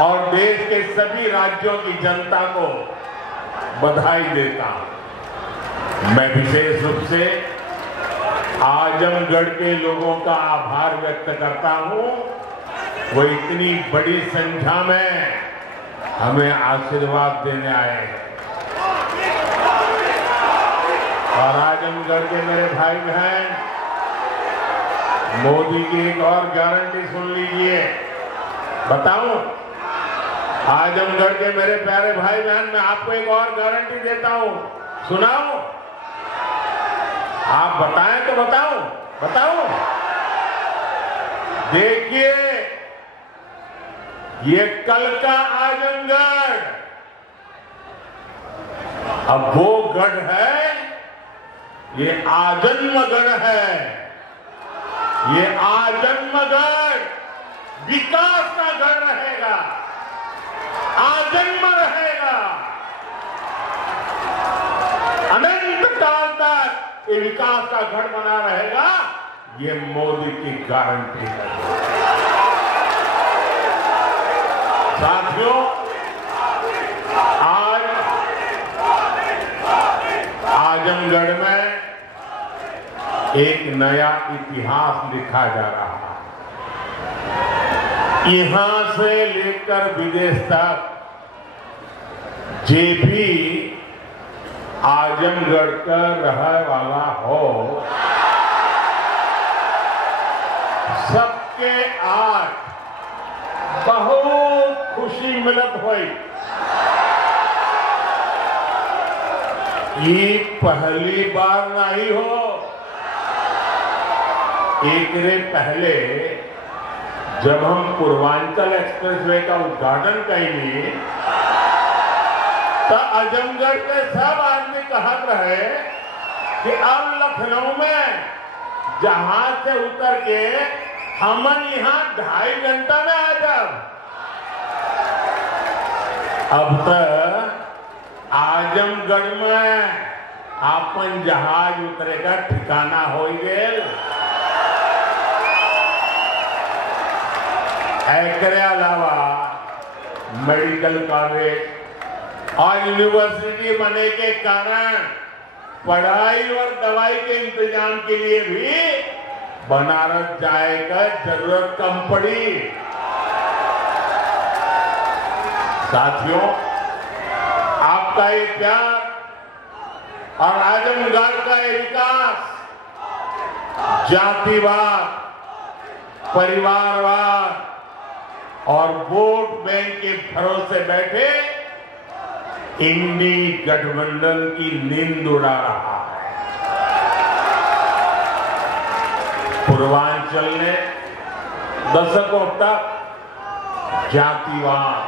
और देश के सभी राज्यों की जनता को बधाई देता हूं। मैं विशेष रूप से आजमगढ़ के लोगों का आभार व्यक्त करता हूं। वो इतनी बड़ी संख्या में हमें आशीर्वाद देने आए और आजमगढ़ के मेरे भाई बहन, मोदी की एक और गारंटी सुन लीजिए। बताऊं, आजमगढ़ के मेरे प्यारे भाई बहन, मैं आपको एक और गारंटी देता हूं, सुनाऊं? आप बताएं तो बताऊं? देखिए, ये कल का आजमगढ़ अब वो गढ़ है, ये आजन्मगढ़ है। ये आजन्मगढ़ विकास का गढ़ रहेगा, आजन्म रहेगा, अनंत काल तक ये विकास का गढ़ बना रहेगा। ये मोदी की गारंटी है। साथियों, आज आजमगढ़ में एक नया इतिहास लिखा जा रहा है। यहां से लेकर विदेश तक जे भी आजमगढ़ का रहने वाला हो, सबके आज बहुत खुशी मिलत हुई। ये पहली बार नहीं हो। एक दिन पहले जब हम पूर्वांचल एक्सप्रेसवे का उद्घाटन करेंगे, तो आजमगढ़ के सब आदमी कहत रहे कि अब लखनऊ में जहाज से उतर के हमन यहाँ 2.5 घंटा में आ जाओ। अब तक आजमगढ़ में आपन जहाज उतरेगा ठिकाना हो गए। एकरे अलावा मेडिकल कॉलेज और यूनिवर्सिटी बनने के कारण पढ़ाई और दवाई के इंतजाम के लिए भी बनारस जाए का जरूरत कम पड़ी। साथियों, आपका ये प्यार और आजमगढ़ का ये विकास जातिवाद, परिवारवाद और वोट बैंक के भरोसे बैठे इंडी गठबंधन की नींद उड़ा रहा है। पूर्वांचल ने दशकों तक जातिवाद,